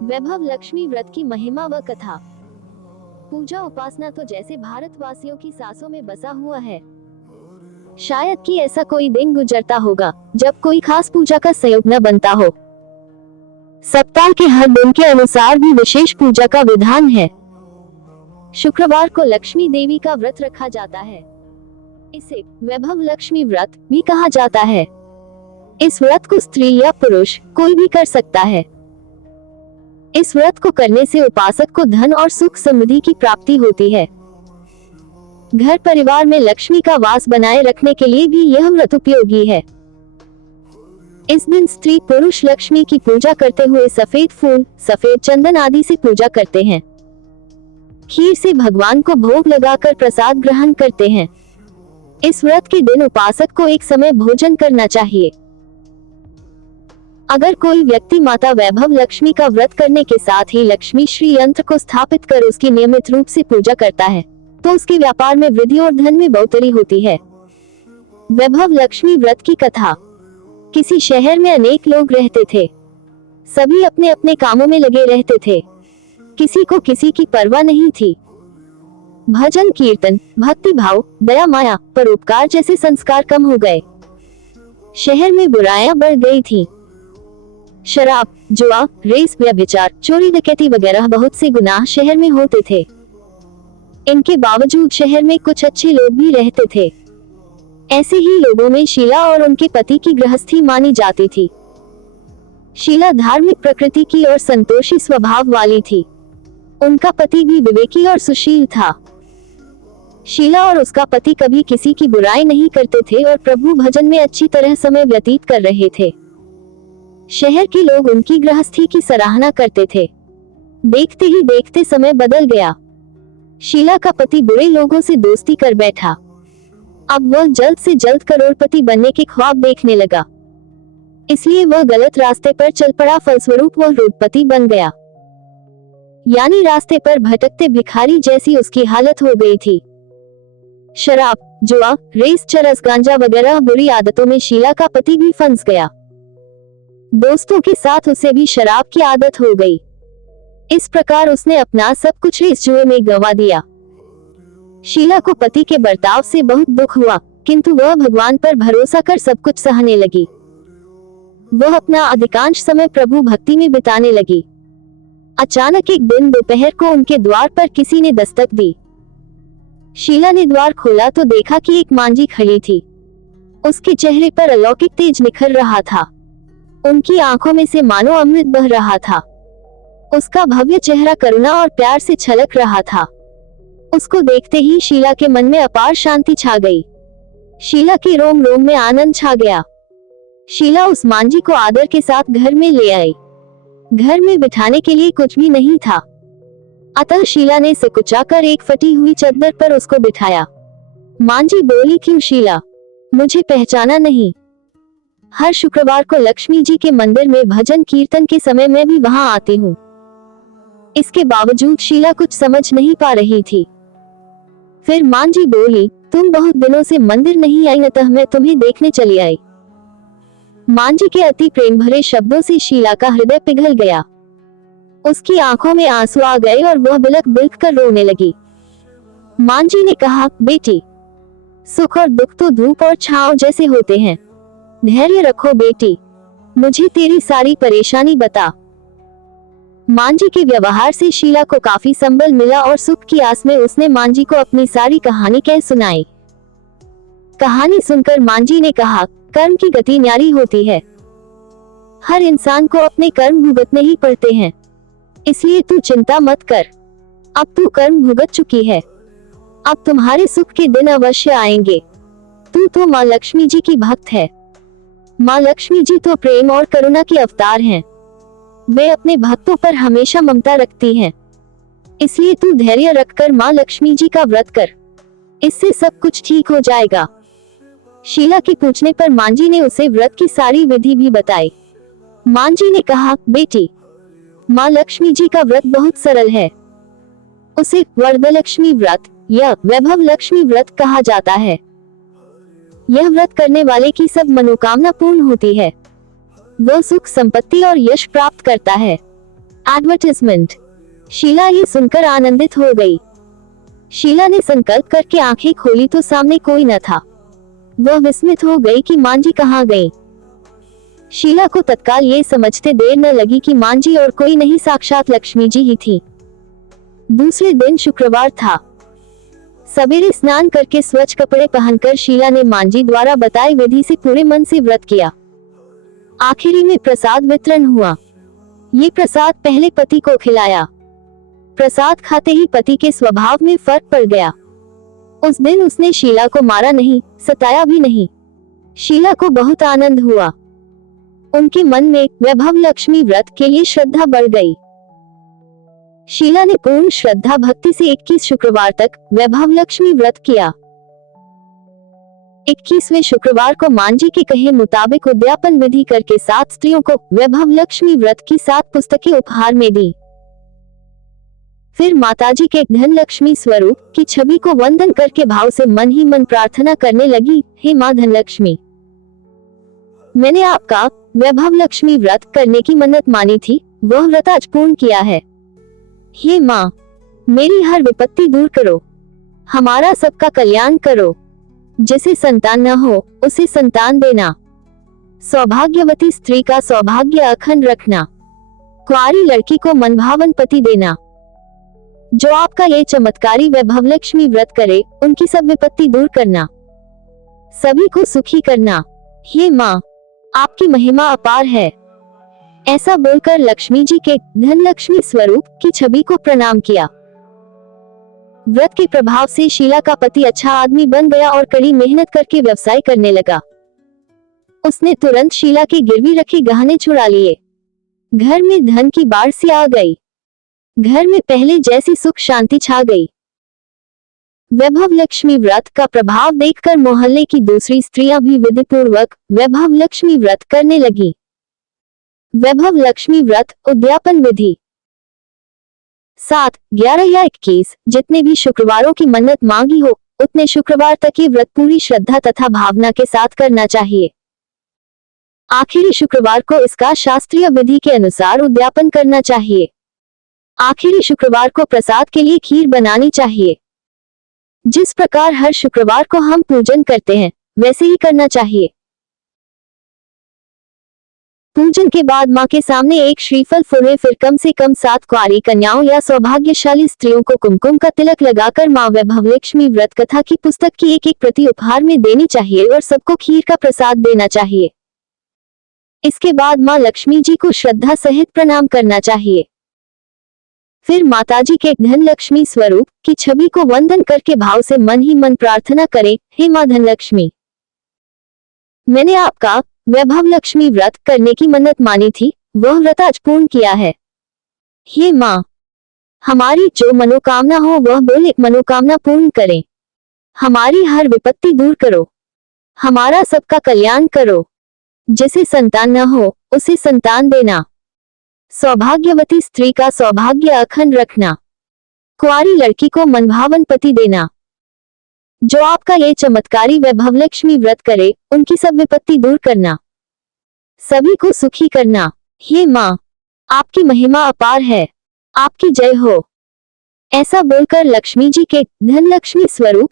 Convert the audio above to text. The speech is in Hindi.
वैभव लक्ष्मी व्रत की महिमा व कथा। पूजा उपासना तो जैसे भारतवासियों की सांसों में बसा हुआ है। शायद कि ऐसा कोई दिन गुजरता होगा जब कोई खास पूजा का संयोग न बनता हो। सप्ताह के हर दिन के अनुसार भी विशेष पूजा का विधान है। शुक्रवार को लक्ष्मी देवी का व्रत रखा जाता है। इसे वैभव लक्ष्मी व्रत भी कहा जाता है। इस व्रत को स्त्री या पुरुष कोई भी कर सकता है। इस व्रत को करने से उपासक को धन और सुख समृद्धि की प्राप्ति होती है। घर परिवार में लक्ष्मी का वास बनाए रखने के लिए भी यह व्रत उपयोगी है। इस दिन स्त्री पुरुष लक्ष्मी की पूजा करते हुए सफेद फूल, सफेद चंदन आदि से पूजा करते हैं। खीर से भगवान को भोग लगाकर प्रसाद ग्रहण करते हैं। इस व्रत के दिन उपासक को एक समय भोजन करना चाहिए। अगर कोई व्यक्ति माता वैभव लक्ष्मी का व्रत करने के साथ ही लक्ष्मी श्री यंत्र को स्थापित कर उसकी नियमित रूप से पूजा करता है तो उसके व्यापार में वृद्धि और धन में बढ़ोतरी होती है। वैभव लक्ष्मी व्रत की कथा। किसी शहर में अनेक लोग रहते थे। सभी अपने अपने कामों में लगे रहते थे। किसी को किसी की परवाह नहीं थी। भजन कीर्तन, भक्ति भाव, दया माया, परोपकार जैसे संस्कार कम हो गए। शहर में बुराइयां बढ़ गई थी। शराब, जुआ, रेस, व्यभिचार, चोरी डकैती वगैरह बहुत से गुनाह शहर में होते थे। इनके बावजूद शहर में कुछ अच्छे लोग भी रहते थे। ऐसे ही लोगों में शीला और उनके पति की गृहस्थी मानी जाती थी। शीला धार्मिक प्रकृति की और संतोषी स्वभाव वाली थी। उनका पति भी विवेकी और सुशील था। शीला और उसका पति कभी किसी की बुराई नहीं करते थे और प्रभु भजन में अच्छी तरह समय व्यतीत कर रहे थे। शहर के लोग उनकी गृहस्थी की सराहना करते थे। देखते ही देखते समय बदल गया। शीला का पति बुरे लोगों से दोस्ती कर बैठा। अब वह जल्द से जल्द करोड़पति बनने के ख्वाब देखने लगा। इसलिए वह गलत रास्ते पर चल पड़ा। फलस्वरूप वह रोडपति बन गया। यानी रास्ते पर भटकते भिखारी जैसी उसकी हालत हो गई थी। शराब, जुआ, रेस, चरस, गांजा वगैरह बुरी आदतों में शीला का पति भी फंस गया। दोस्तों के साथ उसे भी शराब की आदत हो गई। इस प्रकार उसने अपना सब कुछ इस जुए में गंवा दिया। शीला को पति के बर्ताव से बहुत दुख हुआ, किंतु वह भगवान पर भरोसा कर सब कुछ सहने लगी। वह अपना अधिकांश समय प्रभु भक्ति में बिताने लगी। अचानक एक दिन दोपहर को उनके द्वार पर किसी ने दस्तक दी। शीला ने द्वार खोला तो देखा कि एक मांझी खड़ी थी। उसके चेहरे पर अलौकिक तेज निखर रहा था। उनकी आंखों में से मानो अमृत बह रहा था। उसका भव्य चेहरा करुणा और प्यार से छलक रहा था। उसको देखते ही शीला के मन में अपार शांति छा गई। शीला के रोम रोम में आनंद छा गया। शीला उस मांझी को आदर के साथ घर में ले आई। घर में बिठाने के लिए कुछ भी नहीं था, अतः शीला ने सिकुचाकर एक फटी हुई चद्दर पर उसको बिठाया। मांझी बोली, क्यों शीला, मुझे पहचाना नहीं? हर शुक्रवार को लक्ष्मी जी के मंदिर में भजन कीर्तन के समय मैं भी वहां आती हूँ। इसके बावजूद शीला कुछ समझ नहीं पा रही थी। फिर मांझी बोली, तुम बहुत दिनों से मंदिर नहीं आई, अतः मैं तुम्हें देखने चली आई। मांझी के अति प्रेम भरे शब्दों से शीला का हृदय पिघल गया। उसकी आंखों में आंसू आ गए और वह बिलख बिलख कर रोने लगी। मांझी ने कहा, बेटी, सुख और दुख तो धूप और छांव जैसे होते हैं। धैर्य रखो बेटी, मुझे तेरी सारी परेशानी बता। मांझी के व्यवहार से शीला को काफी संबल मिला और सुख की आस में उसने मांझी को अपनी सारी कहानी कह सुनाई। कहानी सुनकर मांझी ने कहा, कर्म की गति न्यारी होती है। हर इंसान को अपने कर्म भुगतने ही पड़ते हैं, इसलिए तू चिंता मत कर। अब तू कर्म भुगत चुकी है, अब तुम्हारे सुख के दिन अवश्य आएंगे। तू तो माँ लक्ष्मी जी की भक्त है। माँ लक्ष्मी जी तो प्रेम और करुणा के अवतार हैं। वे अपने भक्तों पर हमेशा ममता रखती हैं। इसलिए तू धैर्य रखकर माँ लक्ष्मी जी का व्रत कर, इससे सब कुछ ठीक हो जाएगा। शीला के पूछने पर मांझी ने उसे व्रत की सारी विधि भी बताई। मांझी ने कहा, बेटी, माँ लक्ष्मी जी का व्रत बहुत सरल है। उसे वरदलक्ष्मी व्रत या वैभव लक्ष्मी व्रत कहा जाता है। यह व्रत करने वाले की सब मनोकामना पूर्ण होती है। वह सुख संपत्ति और यश प्राप्त करता है। एडवर्टाइजमेंट। शीला ये सुनकर आनंदित हो गई। शीला ने संकल्प करके आंखें खोली तो सामने कोई न था। वह विस्मित हो गई कि मांझी कहाँ गई। शीला को तत्काल ये समझते देर न लगी कि मांझी और कोई नहीं साक्षात लक्ष्मी जी ही थी। दूसरे दिन शुक्रवार था। सवेरे स्नान करके स्वच्छ कपड़े पहनकर शीला ने मांझी द्वारा बताई विधि से पूरे मन से व्रत किया। आखिरी में प्रसाद वितरण हुआ। ये प्रसाद पहले पति को खिलाया। प्रसाद खाते ही पति के स्वभाव में फर्क पड़ गया। उस दिन उसने शीला को मारा नहीं, सताया भी नहीं। शीला को बहुत आनंद हुआ। उनके मन में वैभव लक्ष्मी व्रत के लिए श्रद्धा बढ़ गई। शीला ने पूर्ण श्रद्धा भक्ति से 21 शुक्रवार तक वैभव लक्ष्मी व्रत किया। 21वें शुक्रवार को मांझी के कहे मुताबिक उद्यापन विधि करके 7 स्त्रियों को वैभव लक्ष्मी व्रत की 7 पुस्तकें उपहार में दी। फिर माताजी के धन लक्ष्मी स्वरूप की छवि को वंदन करके भाव से मन ही मन प्रार्थना करने लगी, हे मां धनलक्ष्मी, मैंने आपका वैभव लक्ष्मी व्रत करने की मन्नत मानी थी, वह व्रत आज पूर्ण किया है। हे मां, मेरी हर विपत्ति दूर करो, हमारा सबका कल्याण करो। जिसे संतान न हो उसे संतान देना, सौभाग्यवती स्त्री का सौभाग्य अखंड रखना, कुंवारी लड़की को मनभावन पति देना। जो आपका ये चमत्कारी वैभव लक्ष्मी व्रत करे उनकी सब विपत्ति दूर करना, सभी को सुखी करना। हे मां, आपकी महिमा अपार है। ऐसा बोलकर लक्ष्मी जी के धन लक्ष्मी स्वरूप की छवि को प्रणाम किया। व्रत के प्रभाव से शीला का पति अच्छा आदमी बन गया और कड़ी मेहनत करके व्यवसाय करने लगा। उसने तुरंत शीला के गिरवी रखे गहने छुड़ा लिए। घर में धन की बाढ़ सी आ गई। घर में पहले जैसी सुख शांति छा गई। वैभव लक्ष्मी व्रत का प्रभाव देखकर मोहल्ले की दूसरी स्त्रियां भी विधिपूर्वक वैभव लक्ष्मी व्रत करने लगी। वैभव लक्ष्मी व्रत उद्यापन विधि। 7, 11 या 21 जितने भी शुक्रवारों की मन्नत मांगी हो उतने शुक्रवार तक ये व्रत पूरी श्रद्धा तथा भावना के साथ करना चाहिए। आखिरी शुक्रवार को इसका शास्त्रीय विधि के अनुसार उद्यापन करना चाहिए। आखिरी शुक्रवार को प्रसाद के लिए खीर बनानी चाहिए। जिस प्रकार हर शुक्रवार को हम पूजन करते हैं वैसे ही करना चाहिए। पूजन के बाद मां के सामने एक श्रीफल फूले, फिर कम से कम 7 कुंवारी कन्याओं या सौभाग्यशाली स्त्रियों को कुमकुम का तिलक लगाकर मां वैभव लक्ष्मी व्रत कथा की पुस्तक की एक प्रति उपहार में देनी चाहिए और सबको खीर का प्रसाद देना चाहिए। इसके बाद मां लक्ष्मी जी को श्रद्धा सहित प्रणाम करना चाहिए। फिर माताजी के धन लक्ष्मी स्वरूप की छवि को वंदन करके भाव से मन ही मन प्रार्थना करें, हे मां धनलक्ष्मी, मैंने आपका वैभव लक्ष्मी व्रत करने की मन्नत मानी थी, वह व्रत आज पूर्ण किया है। हे मां, हमारी जो मनोकामना हो वह बोले मनोकामना पूर्ण करें, हमारी हर विपत्ति दूर करो, हमारा सबका कल्याण करो। जिसे संतान न हो उसे संतान देना, सौभाग्यवती स्त्री का सौभाग्य अखंड रखना, कुंवारी लड़की को मनभावन पति देना। जो आपका ये चमत्कारी वैभव लक्ष्मी व्रत करे उनकी सब विपत्ति दूर करना, सभी को सुखी करना। हे मां, आपकी महिमा अपार है, आपकी जय हो। ऐसा बोलकर लक्ष्मी जी के धन लक्ष्मी स्वरूप